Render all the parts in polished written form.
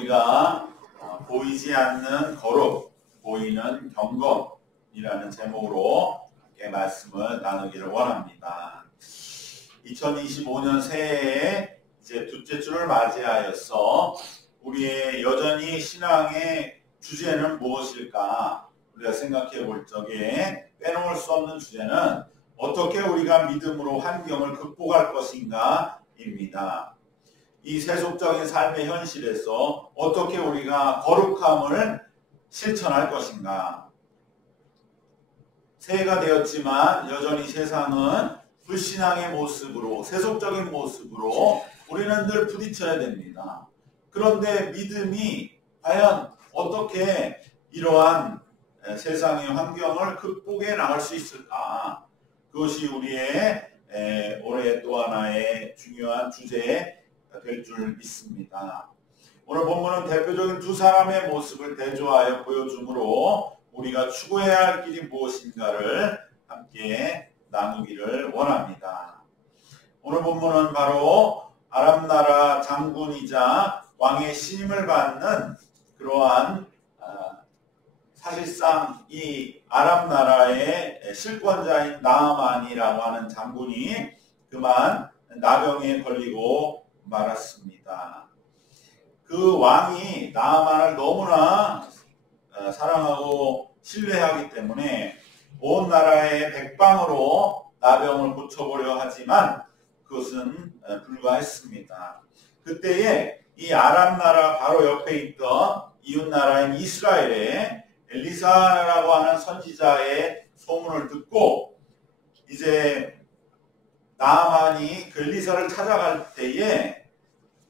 우리가 보이지 않는 거룩, 보이는 경건이라는 제목으로 함께 말씀을 나누기를 원합니다. 2025년 새해에 이제 둘째 주를 맞이하여서 우리의 여전히 신앙의 주제는 무엇일까 우리가 생각해 볼 적에 빼놓을 수 없는 주제는 어떻게 우리가 믿음으로 환경을 극복할 것인가 입니다. 이 세속적인 삶의 현실에서 어떻게 우리가 거룩함을 실천할 것인가. 새해가 되었지만 여전히 세상은 불신앙의 모습으로, 세속적인 모습으로 우리는 늘 부딪혀야 됩니다. 그런데 믿음이 과연 어떻게 이러한 세상의 환경을 극복해 나갈 수 있을까? 그것이 우리의 올해 또 하나의 중요한 주제 될 줄 믿습니다. 오늘 본문은 대표적인 두 사람의 모습을 대조하여 보여주므로 우리가 추구해야 할 길이 무엇인가를 함께 나누기를 원합니다. 오늘 본문은 바로 아람 나라 장군이자 왕의 신임을 받는 그러한 사실상 이 아람 나라의 실권자인 나아만이라고 하는 장군이 그만 나병에 걸리고 말았습니다. 그 왕이 나아만을 너무나 사랑하고 신뢰하기 때문에 온 나라의 백방으로 나병을 고쳐보려 하지만 그것은 불가했습니다. 그때에 이 아람 나라 바로 옆에 있던 이웃 나라인 이스라엘에 엘리사라고 하는 선지자의 소문을 듣고 이제 나아만이 그 엘리사를 찾아갈 때에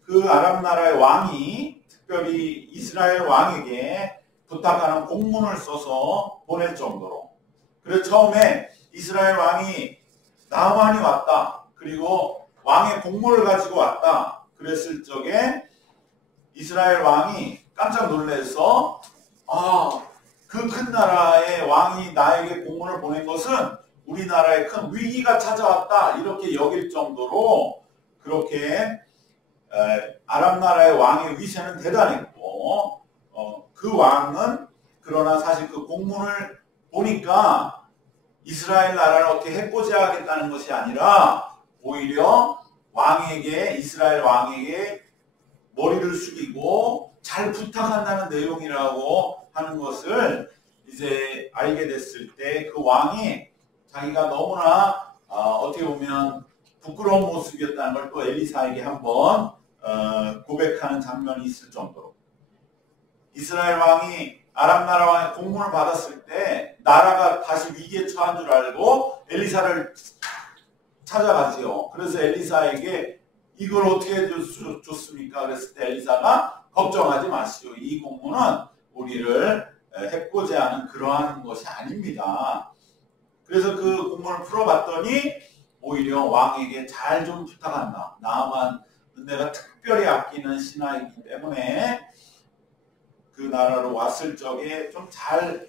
그 아람 나라의 왕이 특별히 이스라엘 왕에게 부탁하는 공문을 써서 보낼 정도로, 그래서 처음에 이스라엘 왕이 나아만이 왔다, 그리고 왕의 공문을 가지고 왔다 그랬을 적에 이스라엘 왕이 깜짝 놀라서 그 큰 나라의 왕이 나에게 공문을 보낸 것은 우리나라에 큰 위기가 찾아왔다 이렇게 여길 정도로 그렇게 아람 나라의 왕의 위세는 대단했고 그 왕은 그러나 사실 그 공문을 보니까 이스라엘 나라를 어떻게 해코지해야 하겠다는 것이 아니라 오히려 왕에게, 이스라엘 왕에게 머리를 숙이고 잘 부탁한다는 내용이라고 하는 것을 이제 알게 됐을 때 그 왕이 자기가 너무나 어떻게 보면 부끄러운 모습이었다는 걸 또 엘리사에게 한번 고백하는 장면이 있을 정도로, 이스라엘 왕이 아람 나라 왕의 공문을 받았을 때 나라가 다시 위기에 처한 줄 알고 엘리사를 찾아가지요. 그래서 엘리사에게 이걸 어떻게 해줬습니까? 그랬을 때 엘리사가 걱정하지 마시오. 이 공문은 우리를 해코지하는 그러한 것이 아닙니다. 그래서 그 공문을 풀어봤더니 오히려 왕에게 잘 좀 부탁한다. 나아만 내가 특별히 아끼는 신하이기 때문에 그 나라로 왔을 적에 좀 잘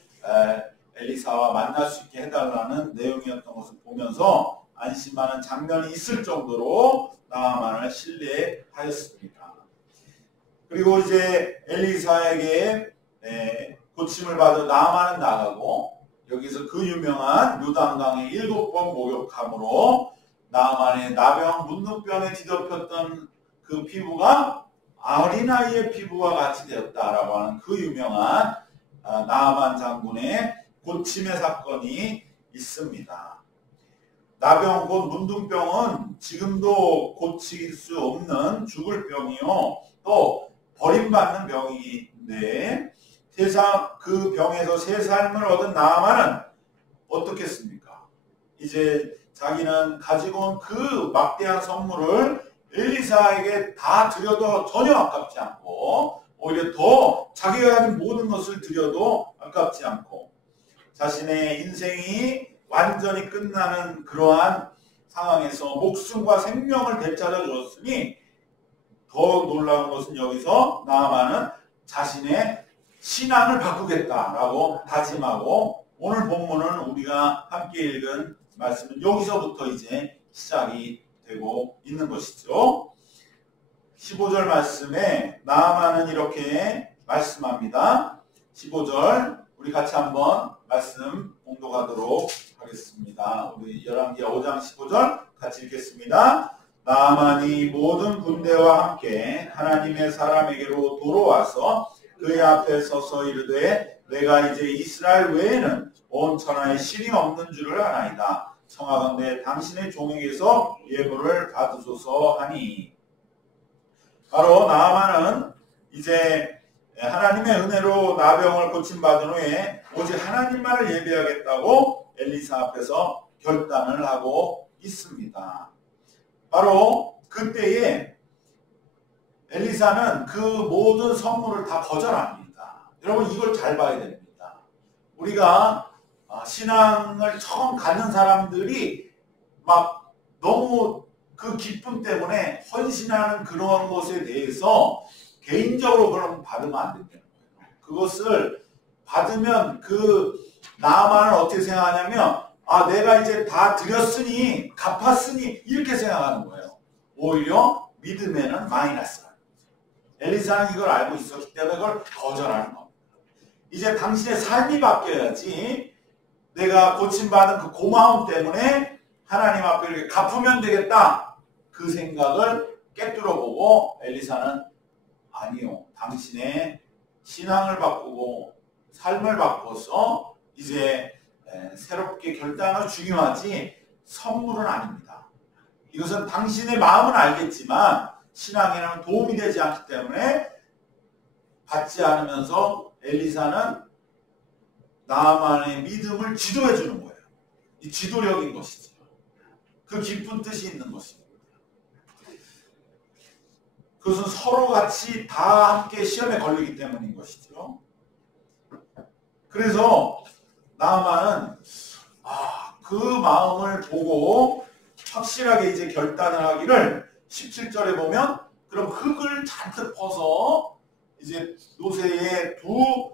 엘리사와 만날 수 있게 해달라는 내용이었던 것을 보면서 안심하는 장면이 있을 정도로 나아만을 신뢰하였습니다. 그리고 이제 엘리사에게 고침을 받아 나아만은 나가고 여기서 그 유명한 요단강의 7번 목욕함으로 나아만의 나병 문둥병에 뒤덮였던 그 피부가 어린아이의 피부와 같이 되었다라고 하는 그 유명한 나아만 장군의 고침의 사건이 있습니다. 나병 곧 문둥병은 지금도 고칠 수 없는 죽을 병이요 또 버림받는 병인데 그 병에서 새 삶을 얻은 나아만은 어떻겠습니까? 이제 자기는 가지고 온 그 막대한 선물을 엘리사에게 다 드려도 전혀 아깝지 않고 오히려 더 자기가 가진 모든 것을 드려도 아깝지 않고 자신의 인생이 완전히 끝나는 그러한 상황에서 목숨과 생명을 되찾아 주었으니 더 놀라운 것은 여기서 나아만은 자신의 신앙을 바꾸겠다라고 다짐하고 오늘 본문은 우리가 함께 읽은 말씀은 여기서부터 이제 시작이 되고 있는 것이죠. 15절 말씀에 나아만은 이렇게 말씀합니다. 15절 우리 같이 한번 말씀 봉독하도록 하겠습니다. 우리 열왕기하 5장 15절 같이 읽겠습니다. 나아만이 모든 군대와 함께 하나님의 사람에게로 돌아와서 그의 앞에 서서 이르되 내가 이제 이스라엘 외에는 온 천하에 신이 없는 줄을 아나이다. 청하건대 당신의 종에게서 예물을 받으소서 하니. 바로 나아만은 이제 하나님의 은혜로 나병을 고침받은 후에 오직 하나님만을 예배하겠다고 엘리사 앞에서 결단을 하고 있습니다. 바로 그때에 엘리사는 그 모든 선물을 다 거절합니다. 여러분 이걸 잘 봐야 됩니다. 우리가 신앙을 처음 갖는 사람들이 막 너무 그 기쁨 때문에 헌신하는 그런 것에 대해서 개인적으로 그럼 받으면 안 된다는 거예요. 그것을 받으면 그 나만을 어떻게 생각하냐면 내가 이제 다 드렸으니 갚았으니 이렇게 생각하는 거예요. 오히려 믿음에는 마이너스라는 거죠. 엘리사는 이걸 알고 있었기 때문에 그걸 거절하는 겁니다. 이제 당신의 삶이 바뀌어야지 내가 고침받은 그 고마움 때문에 하나님 앞에 이렇게 갚으면 되겠다. 그 생각을 깨뚫어보고 엘리사는 아니요. 당신의 신앙을 바꾸고 삶을 바꿔서 이제 새롭게 결단은 중요하지 선물은 아닙니다. 이것은 당신의 마음은 알겠지만 신앙에는 도움이 되지 않기 때문에 받지 않으면서 엘리사는 나아만의 믿음을 지도해 주는 거예요. 이 지도력인 것이죠. 그 깊은 뜻이 있는 것입니다. 그것은 서로 같이 다 함께 시험에 걸리기 때문인 것이죠. 그래서 나아만은 그 마음을 보고 확실하게 이제 결단을 하기를 17절에 보면 그럼 흙을 잔뜩 퍼서 이제 노새에 두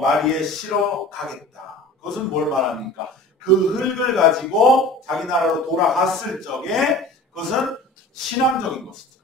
마리에 실어 가겠다. 그것은 뭘 말합니까? 그 흙을 가지고 자기 나라로 돌아갔을 적에 그것은 신앙적인 것이죠.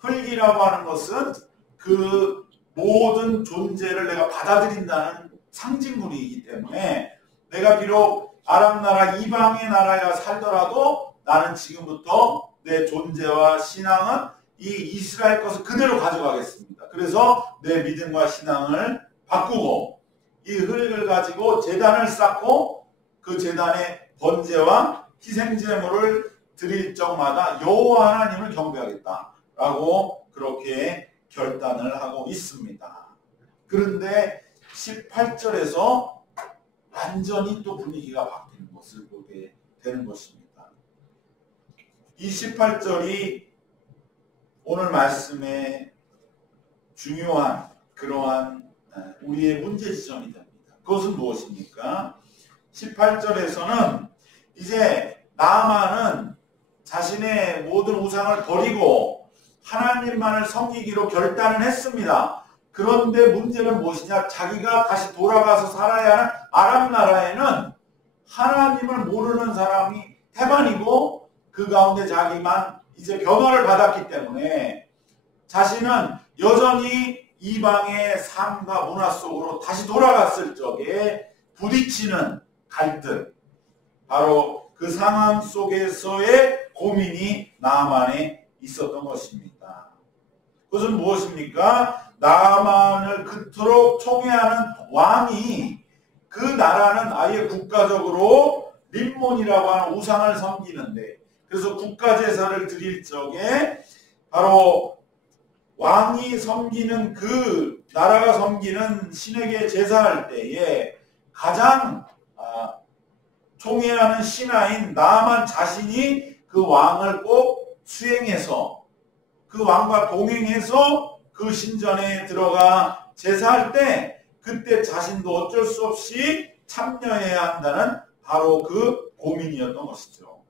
흙이라고 하는 것은 그 모든 존재를 내가 받아들인다는 상징물이기 때문에 내가 비록 아람 나라 이방의 나라에 살더라도 나는 지금부터 내 존재와 신앙은 이 이스라엘 것을 그대로 가져가겠습니다. 그래서 내 믿음과 신앙을 바꾸고 이 흙을 가지고 제단을 쌓고 그 제단에 번제와 희생제물을 드릴 적마다 여호와 하나님을 경배하겠다라고 그렇게 결단을 하고 있습니다. 그런데 18절에서 완전히 또 분위기가 바뀌는 것을 보게 되는 것입니다. 이 18절이 오늘 말씀의 중요한 그러한 우리의 문제 지점이 됩니다. 그것은 무엇입니까? 18절에서는 이제 나아만은 자신의 모든 우상을 버리고 하나님만을 섬기기로 결단을 했습니다. 그런데 문제는 무엇이냐? 자기가 다시 돌아가서 살아야 하는 아람 나라에는 하나님을 모르는 사람이 태반이고 그 가운데 자기만 이제 변화를 받았기 때문에 자신은 여전히 이방의 삶과 문화 속으로 다시 돌아갔을 적에 부딪히는 갈등, 바로 그 상황 속에서의 고민이 나아만에 있었던 것입니다. 그것은 무엇입니까? 나아만을 그토록 총애하는 왕이 그 나라는 아예 국가적으로 림몬이라고 하는 우상을 섬기는데, 그래서 국가제사를 드릴 적에 바로 왕이 섬기는 그 나라가 섬기는 신에게 제사할 때에 가장 총애하는 신하인 나아만 자신이 그 왕을 꼭 수행해서 그 왕과 동행해서 그 신전에 들어가 제사할 때 그때 자신도 어쩔 수 없이 참여해야 한다는 바로 그 고민이었던 것이죠.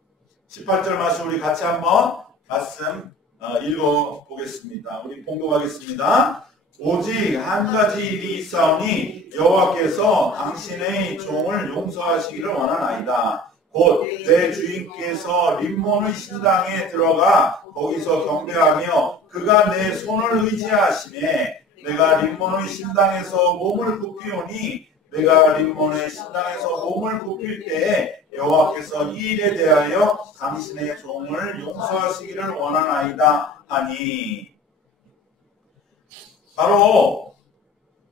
18절 말씀 우리 같이 한번 말씀 읽어보겠습니다. 우리 봉독하겠습니다. 오직 한 가지 일이 있사오니 여호와께서 당신의 종을 용서하시기를 원하나이다. 곧 내 주인께서 림몬의 신당에 들어가 거기서 경배하며 그가 내 손을 의지하시매 내가 림몬의 신당에서 몸을 굽히오니 내가 림몬의 신당에서 몸을 굽힐 때에 여호와께서 이 일에 대하여 당신의 종을 용서하시기를 원하나이다 하니. 바로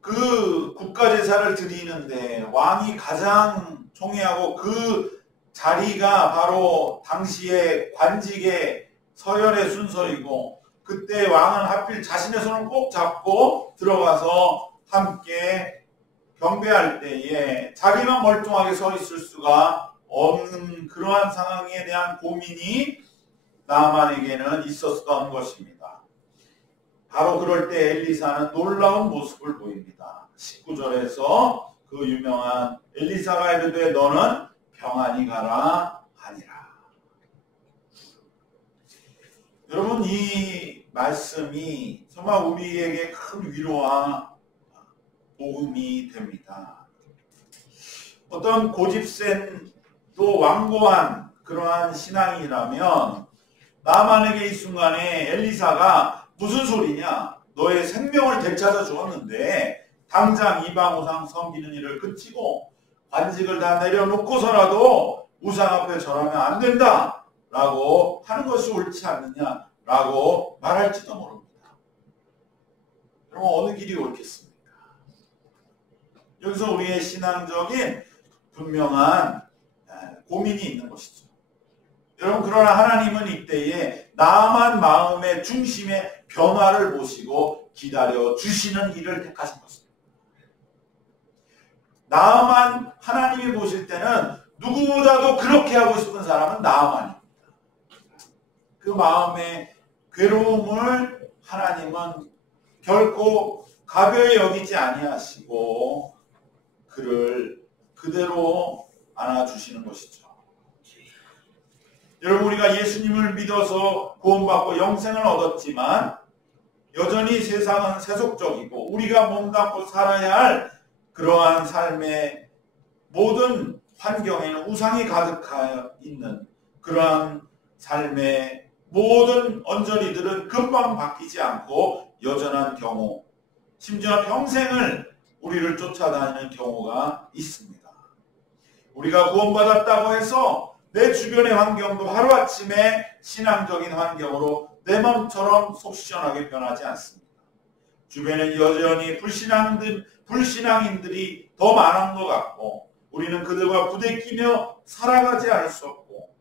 그 국가제사를 드리는데 왕이 가장 총애하고 그 자리가 바로 당시의 관직의 서열의 순서이고, 그때 왕은 하필 자신의 손을 꼭 잡고 들어가서 함께 경배할 때에 자기만 멀뚱하게 서 있을 수가 없는 그러한 상황에 대한 고민이 나아만에게는 있었던 것입니다. 바로 그럴 때 엘리사는 놀라운 모습을 보입니다. 19절에서 그 유명한 엘리사가 이르되 너는 평안히 가라 하니라. 여러분, 이 말씀이 정말 우리에게 큰 위로와 복음이 됩니다. 어떤 고집센 또 완고한 그러한 신앙이라면 나만에게 이 순간에 엘리사가 무슨 소리냐, 너의 생명을 되찾아 주었는데 당장 이방 우상 섬기는 일을 그치고 관직을 다 내려놓고서라도 우상 앞에 절하면 안 된다 라고 하는 것이 옳지 않느냐 라고 말할지도 모릅니다. 여러분, 어느 길이 옳겠습니까? 여기서 우리의 신앙적인 분명한 고민이 있는 것이죠. 여러분, 그러나 하나님은 이때에 나만 마음의 중심의 변화를 보시고 기다려 주시는 일을 택하신 것입니다. 나만 하나님이 보실 때는 누구보다도 그렇게 하고 싶은 사람은 나만입니다. 그 마음의 괴로움을 하나님은 결코 가벼이 여기지 아니하시고 그를 그대로 안아주시는 것이죠. 여러분, 우리가 예수님을 믿어서 구원받고 영생을 얻었지만 여전히 세상은 세속적이고 우리가 몸담고 살아야 할 그러한 삶의 모든 환경에는 우상이 가득하여 있는 그러한 삶의 모든 언저리들은 금방 바뀌지 않고 여전한 경우, 심지어 평생을 우리를 쫓아다니는 경우가 있습니다. 우리가 구원받았다고 해서 내 주변의 환경도 하루아침에 신앙적인 환경으로 내 마음처럼 속 시원하게 변하지 않습니다. 주변에 여전히 불신앙인들이 더 많은 것 같고 우리는 그들과 부대끼며 살아가지 않을 수 없고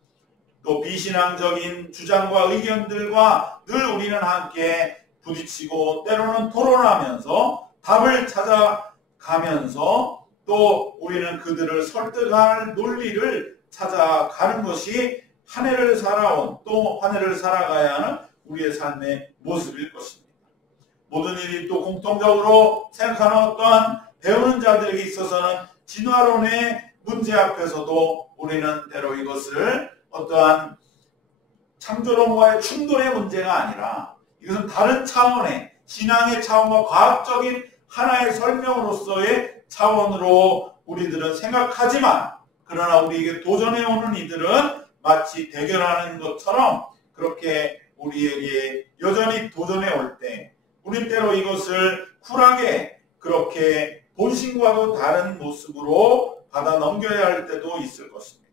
또 비신앙적인 주장과 의견들과 늘 우리는 함께 부딪히고 때로는 토론하면서 답을 찾아가면서 또 우리는 그들을 설득할 논리를 찾아가는 것이 한 해를 살아온 또 한 해를 살아가야 하는 우리의 삶의 모습일 것입니다. 모든 일이 또 공통적으로 생각하는 어떠한 배우는 자들에게 있어서는 진화론의 문제 앞에서도 우리는 때로 이것을 어떠한 창조론과의 충돌의 문제가 아니라 이것은 다른 차원의 신앙의 차원과 과학적인 하나의 설명으로서의 차원으로 우리들은 생각하지만 그러나 우리에게 도전해오는 이들은 마치 대결하는 것처럼 그렇게 우리에게 여전히 도전해올 때 우리 때로 이것을 쿨하게 그렇게 본심과도 다른 모습으로 받아 넘겨야 할 때도 있을 것입니다.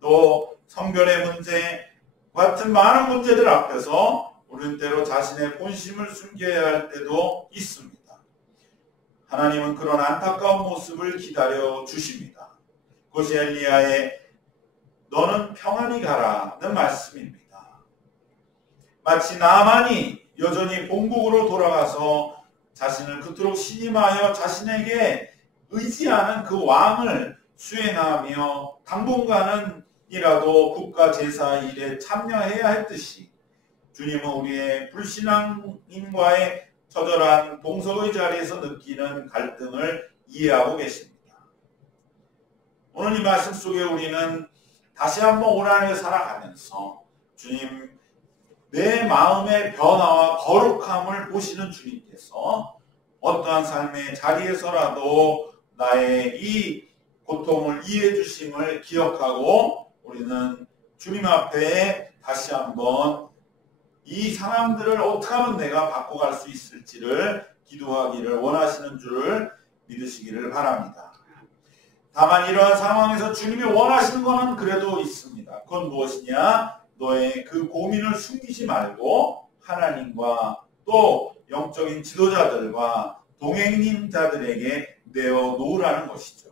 또 성별의 문제 같은 많은 문제들 앞에서 우리는 때로 자신의 본심을 숨겨야 할 때도 있습니다. 하나님은 그런 안타까운 모습을 기다려 주십니다. 그것이 엘리야의 너는 평안히 가라는 말씀입니다. 마치 나만이 여전히 본국으로 돌아가서 자신을 그토록 신임하여 자신에게 의지하는 그 왕을 수행하며 당분간은이라도 국가 제사 일에 참여해야 했듯이 주님은 우리의 불신앙인과의 처절한 동석의 자리에서 느끼는 갈등을 이해하고 계십니다. 오늘 이 말씀 속에 우리는 다시 한번 올 한 해 살아가면서 주님, 내 마음의 변화와 거룩함을 보시는 주님께서 어떠한 삶의 자리에서라도 나의 이 고통을 이해해 주심을 기억하고 우리는 주님 앞에 다시 한번 이 상황들을 어떻게 하면 내가 바꿔갈 수 있을지를 기도하기를 원하시는 줄을 믿으시기를 바랍니다. 다만 이러한 상황에서 주님이 원하시는 것은 그래도 있습니다. 그건 무엇이냐? 너의 그 고민을 숨기지 말고 하나님과 또 영적인 지도자들과 동행인자들에게 내어놓으라는 것이죠.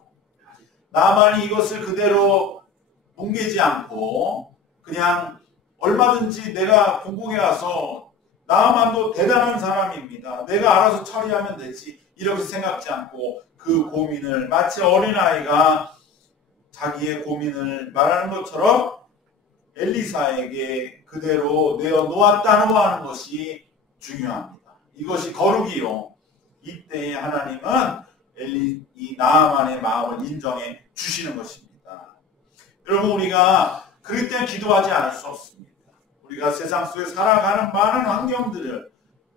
나만이 이것을 그대로 뭉개지 않고 그냥 얼마든지 내가 궁극에 가서 나만도 대단한 사람입니다. 내가 알아서 처리하면 되지. 이렇게 생각지 않고 그 고민을 마치 어린아이가 자기의 고민을 말하는 것처럼 엘리사에게 그대로 내어놓았다고 하는 것이 중요합니다. 이것이 거룩이요. 이때에 하나님은 이 나아만의 마음을 인정해 주시는 것입니다. 여러분, 우리가 그럴 때 기도하지 않을 수 없습니다. 우리가 세상 속에 살아가는 많은 환경들을,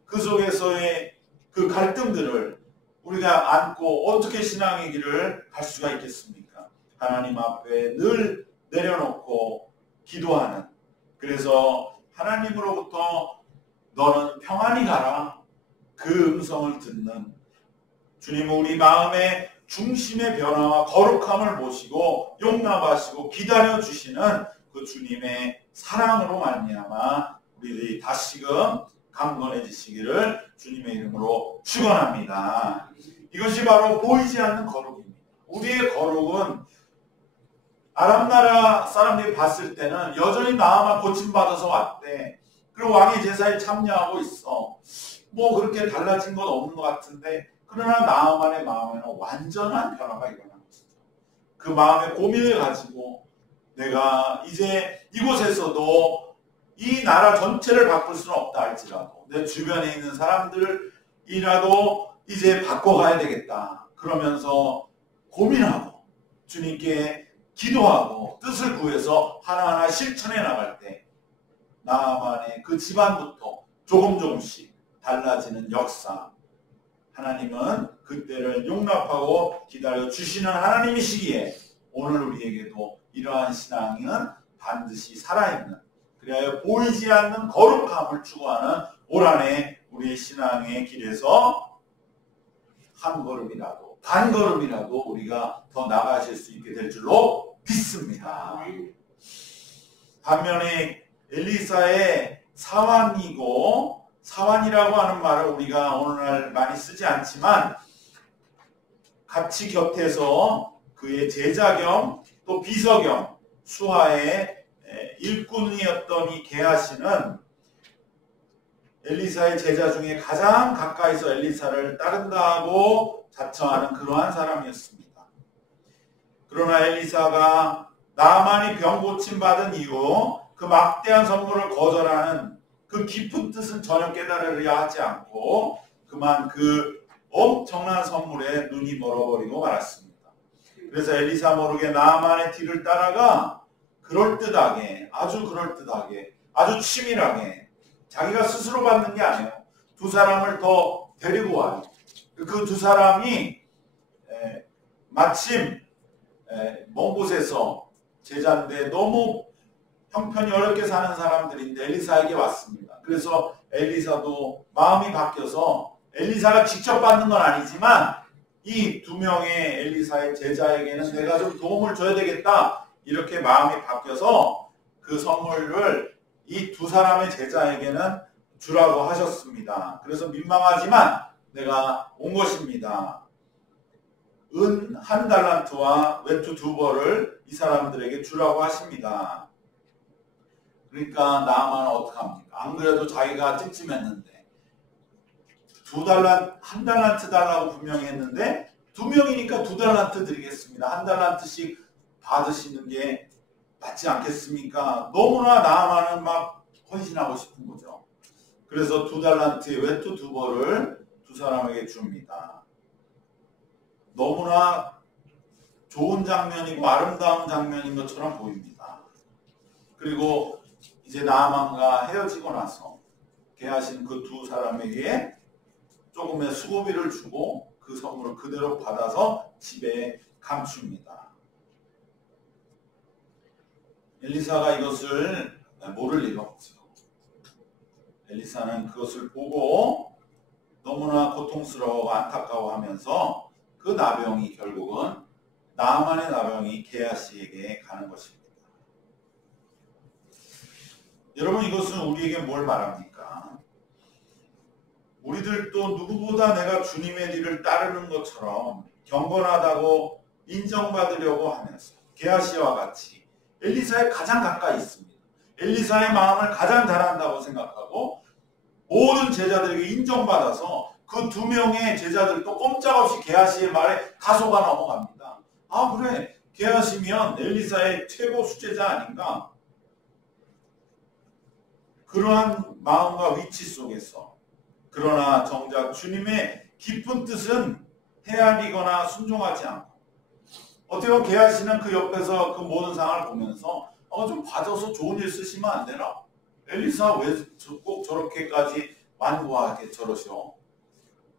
그 속에서의 그 갈등들을 우리가 안고 어떻게 신앙의 길을 갈 수가 있겠습니까? 하나님 앞에 늘 내려놓고 기도하는, 그래서 하나님으로부터 너는 평안히 가라, 그 음성을 듣는, 주님은 우리 마음의 중심의 변화와 거룩함을 보시고 용납하시고 기다려주시는 그 주님의 사랑으로 말미암아 우리들이 다시금 강건해지시기를 주님의 이름으로 축원합니다. 이것이 바로 보이지 않는 거룩입니다. 우리의 거룩은 아람 나라 사람들이 봤을 때는 여전히 나아만 고침받아서 왔대. 그리고 왕의 제사에 참여하고 있어. 뭐 그렇게 달라진 건 없는 것 같은데, 그러나 나아만의 마음에는 완전한 변화가 일어난 것이죠. 그 마음의 고민을 가지고 내가 이제 이곳에서도 이 나라 전체를 바꿀 수는 없다 할지라도 내 주변에 있는 사람들이라도 이제 바꿔가야 되겠다. 그러면서 고민하고 주님께 기도하고 뜻을 구해서 하나하나 실천해 나갈 때 나만의 그 집안부터 조금씩 달라지는 역사, 하나님은 그때를 용납하고 기다려 주시는 하나님이시기에 오늘 우리에게도 이러한 신앙은 반드시 살아있는, 그래야 보이지 않는 거룩함을 추구하는 올 한해 우리의 신앙의 길에서 한 걸음이라도 반 걸음이라도 우리가 더 나가실 수 있게 될 줄로 믿습니다. 반면에 엘리사의 사환이라고 하는 말을 우리가 오늘날 많이 쓰지 않지만 같이 곁에서 그의 제자 겸 또 비서 겸 수하의 일꾼이었던 이 게하시는 엘리사의 제자 중에 가장 가까이서 엘리사를 따른다고 자처하는 그러한 사람이었습니다. 그러나 엘리사가 나만이 병 고침받은 이후 그 막대한 선물을 거절하는 그 깊은 뜻은 전혀 깨달으려 하지 않고 그만 그 엄청난 선물에 눈이 멀어버리고 말았습니다. 그래서 엘리사 모르게 나만의 뒤를 따라가 그럴듯하게, 아주 치밀하게, 자기가 스스로 받는 게 아니에요. 두 사람을 더 데리고 와요. 그 두 사람이 마침 먼 곳에서 제자인데 너무 형편이 어렵게 사는 사람들인데 엘리사에게 왔습니다. 그래서 엘리사도 마음이 바뀌어서 엘리사가 직접 받는 건 아니지만 이 두 명의 엘리사의 제자에게는 내가 좀 도움을 줘야 되겠다, 이렇게 마음이 바뀌어서 그 선물을 이 두 사람의 제자에게는 주라고 하셨습니다. 그래서 민망하지만 내가 온 것입니다. 은 1달란트와 외투 2벌을 이 사람들에게 주라고 하십니다. 그러니까 나아만은 어떡합니까? 안 그래도 자기가 찜찜했는데 1달란트 달라고 분명히 했는데 2명이니까 2달란트 드리겠습니다. 1달란트씩 받으시는 게 맞지 않겠습니까? 너무나 나아만은 막 헌신하고 싶은 거죠. 그래서 2달란트의 외투 2벌을 두 사람에게 줍니다. 너무나 좋은 장면이고 아름다운 장면인 것처럼 보입니다. 그리고 이제 나아만과 헤어지고 나서 게하신 그 두 사람에게 조금의 수고비를 주고 그 선물을 그대로 받아서 집에 감춥니다. 엘리사가 이것을 모를 리가 없죠. 엘리사는 그것을 보고 너무나 고통스러워 안타까워하면서 그 나병이 결국은 나만의 나병이 게하시에게 가는 것입니다. 여러분, 이것은 우리에게 뭘 말합니까? 우리들도 누구보다 내가 주님의 뒤를 따르는 것처럼 경건하다고 인정받으려고 하면서 게하시와 같이 엘리사에 가장 가까이 있습니다. 엘리사의 마음을 가장 잘한다고 생각하고 모든 제자들에게 인정받아서 그 두 명의 제자들도 꼼짝없이 게하시의 말에 다 속아 넘어갑니다. 아, 그래, 게하시면 엘리사의 최고 수제자 아닌가? 그러한 마음과 위치 속에서, 그러나 정작 주님의 깊은 뜻은 헤아리거나 순종하지 않고, 어떻게 보면 게하시는 그 옆에서 그 모든 상황을 보면서 좀 봐줘서 좋은 일 쓰시면 안 되나? 엘리사 왜 꼭 저렇게까지 완고하게 저러셔?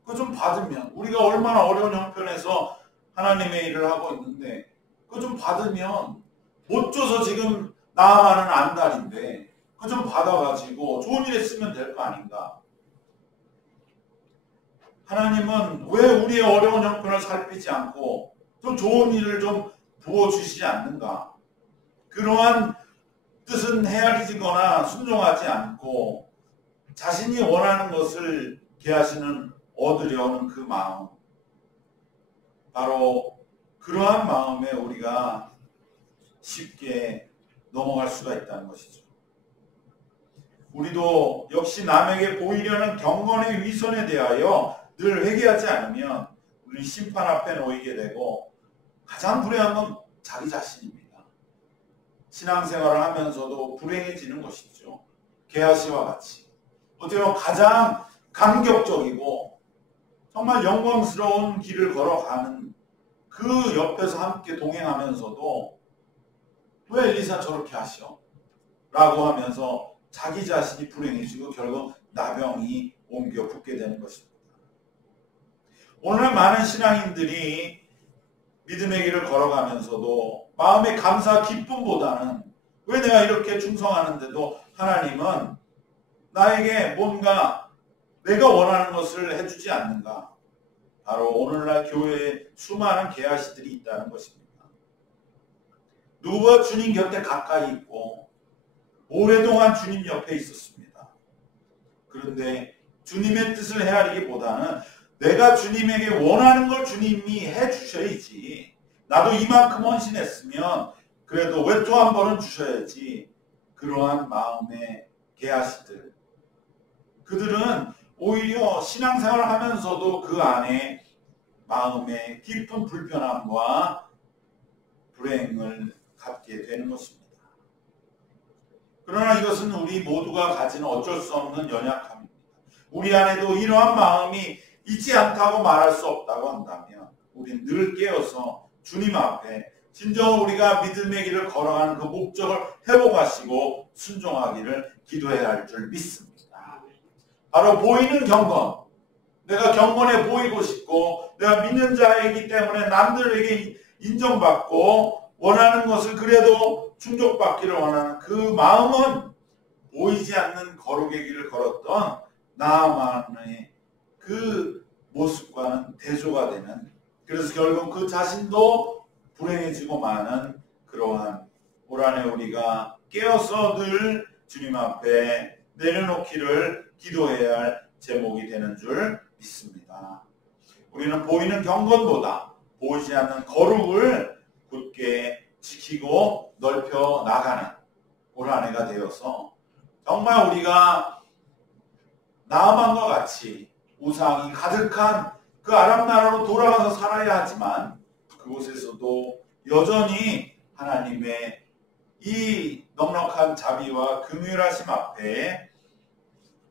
그거 좀 받으면, 우리가 얼마나 어려운 형편에서 하나님의 일을 하고 있는데 그거 좀 받으면, 못 줘서 지금 나아가는 안달인데 그거 좀 받아가지고 좋은 일에 쓰면 될 거 아닌가? 하나님은 왜 우리의 어려운 형편을 살피지 않고 좀 좋은 일을 좀 부어주시지 않는가? 그러한 뜻은 헤아리거나 순종하지 않고 자신이 원하는 것을 게하시는 얻으려는 그 마음, 바로 그러한 마음에 우리가 쉽게 넘어갈 수가 있다는 것이죠. 우리도 역시 남에게 보이려는 경건의 위선에 대하여 늘 회개하지 않으면 우리는 심판 앞에 놓이게 되고, 가장 불행한 건 자기 자신입니다. 신앙생활을 하면서도 불행해지는 것이죠. 게하시와 같이 어떻게 보면 가장 감격적이고 정말 영광스러운 길을 걸어가는 그 옆에서 함께 동행하면서도 왜 엘리사 저렇게 하셔? 라고 하면서 자기 자신이 불행해지고 결국 나병이 옮겨 붙게 되는 것입니다. 오늘 많은 신앙인들이 믿음의 길을 걸어가면서도 마음의 감사 기쁨보다는 왜 내가 이렇게 충성하는데도 하나님은 나에게 뭔가 내가 원하는 것을 해주지 않는가? 바로 오늘날 교회에 수많은 게하시들이 있다는 것입니다. 누구와 주님 곁에 가까이 있고 오랫동안 주님 옆에 있었습니다. 그런데 주님의 뜻을 헤아리기보다는 내가 주님에게 원하는 걸 주님이 해주셔야지, 나도 이만큼 헌신했으면 그래도 외투 한 벌은 주셔야지, 그러한 마음의 게하시들, 그들은 오히려 신앙생활을 하면서도 그 안에 마음의 깊은 불편함과 불행을 갖게 되는 것입니다. 그러나 이것은 우리 모두가 가지는 어쩔 수 없는 연약함입니다. 우리 안에도 이러한 마음이 있지 않다고 말할 수 없다고 한다면 우리는 늘 깨어서 주님 앞에 진정 우리가 믿음의 길을 걸어가는 그 목적을 회복하시고 순종하기를 기도해야 할 줄 믿습니다. 바로 보이는 경건, 내가 경건해 보이고 싶고 내가 믿는 자이기 때문에 남들에게 인정받고 원하는 것을 그래도 충족받기를 원하는 그 마음은 보이지 않는 거룩의 길을 걸었던 나만의 그 모습과는 대조가 되는, 그래서 결국 그 자신도 불행해지고 마는 그러한 올 한해 우리가 깨어서 늘 주님 앞에 내려놓기를 기도해야 할 제목이 되는 줄 믿습니다. 우리는 보이는 경건보다 보이지 않는 거룩을 굳게 지키고 넓혀 나가는 올 한해가 되어서 정말 우리가 나아만과 같이 우상이 가득한 그 아람 나라로 돌아가서 살아야 하지만 그곳에서도 여전히 하나님의 이 넉넉한 자비와 긍휼하심 앞에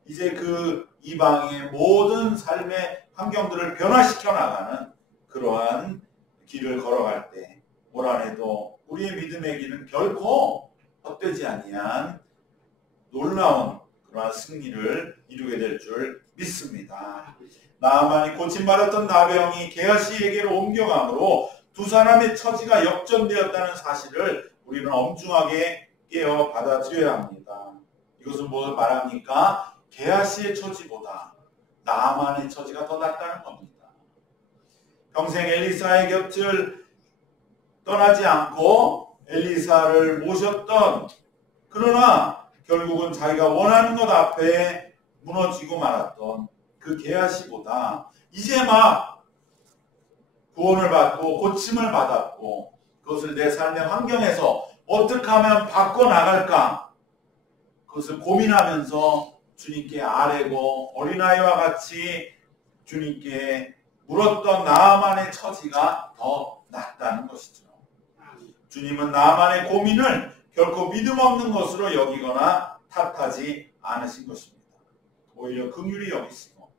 이제 그 이방의 모든 삶의 환경들을 변화시켜 나가는 그러한 길을 걸어갈 때 올 한해도 우리의 믿음의 길은 결코 헛되지 아니한 놀라운 그러한 승리를 이루게 될 줄 믿습니다. 나아만이 고침받았던 나병이 게하시에게로 옮겨감으로 두 사람의 처지가 역전되었다는 사실을 우리는 엄중하게 깨어 받아들여야 합니다. 이것은 뭘 말합니까? 게하시의 처지보다 나아만의 처지가 더 낫다는 겁니다. 평생 엘리사의 곁을 떠나지 않고 엘리사를 모셨던, 그러나 결국은 자기가 원하는 것 앞에 무너지고 말았던 그 게하시보다 이제 막 구원을 받고 고침을 받았고 그것을 내 삶의 환경에서 어떻게 하면 바꿔나갈까, 그것을 고민하면서 주님께 아뢰고 어린아이와 같이 주님께 물었던 나아만의 처지가 더 낫다는 것이죠. 주님은 나아만의 고민을 결코 믿음 없는 것으로 여기거나 탓하지 않으신 것입니다. 오히려 긍휼히 여기시고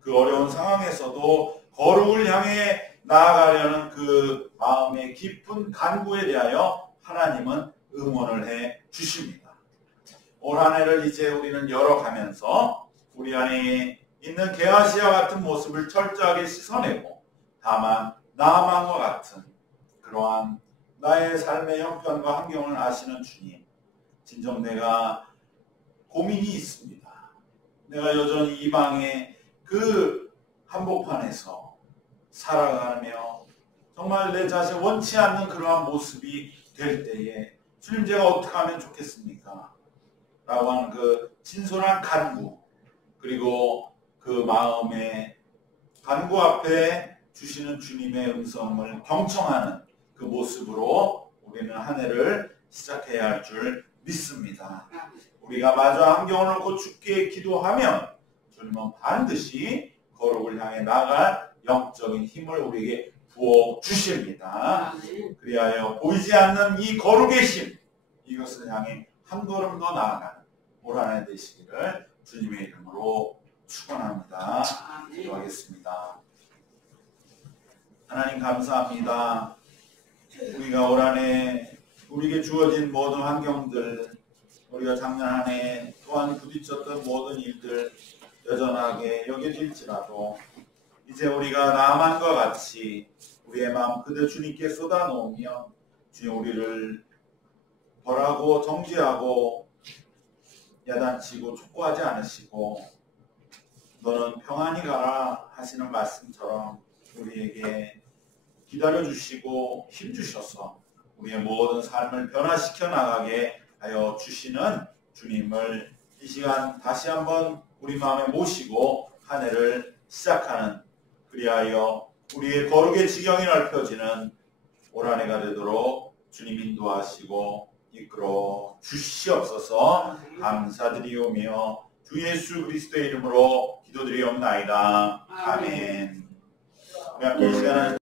그 어려운 상황에서도 거룩을 향해 나아가려는 그 마음의 깊은 간구에 대하여 하나님은 응원을 해 주십니다. 올 한 해를 이제 우리는 열어가면서 우리 안에 있는 게하시와 같은 모습을 철저하게 씻어내고 다만 나아만과 같은 그러한 나의 삶의 형편과 환경을 아시는 주님, 진정 내가 고민이 있습니다. 내가 여전히 이방의 그 한복판에서 살아가며 정말 내 자신 원치 않는 그러한 모습이 될 때에 주님 제가 어떻게 하면 좋겠습니까? 라고 하는 그 진솔한 간구, 그리고 그 마음의 간구 앞에 주시는 주님의 음성을 경청하는 그 모습으로 우리는 한 해를 시작해야 할 줄 믿습니다. 우리가 마저 환경을 놓고 주께 기도하면 주님은 반드시 거룩을 향해 나갈 영적인 힘을 우리에게 부어 주십니다. 그리하여 보이지 않는 이 거룩의 힘, 이것을 향해 한 걸음 더 나아가는 올 한 해 되시기를 주님의 이름으로 축원합니다. 기도하겠습니다. 하나님 감사합니다. 우리가 올 한 해 우리에게 주어진 모든 환경들, 우리가 작년 한 해 또한 부딪혔던 모든 일들 여전하게 여겨질지라도 이제 우리가 나만과 같이 우리의 마음 그대로 주님께 쏟아놓으며 주님 우리를 벌하고 정죄하고 야단치고 촉구하지 않으시고 너는 평안히 가라 하시는 말씀처럼 우리에게 기다려주시고 힘주셔서 우리의 모든 삶을 변화시켜 나가게 하여 주시는 주님을 이 시간 다시 한번 우리 마음에 모시고 한 해를 시작하는, 그리하여 우리의 거룩의 지경이 넓혀지는 올 한 해가 되도록 주님 인도하시고 이끌어 주시옵소서. 감사드리오며 주 예수 그리스도의 이름으로 기도드리옵나이다. 아멘. 우리 함께 이 시간은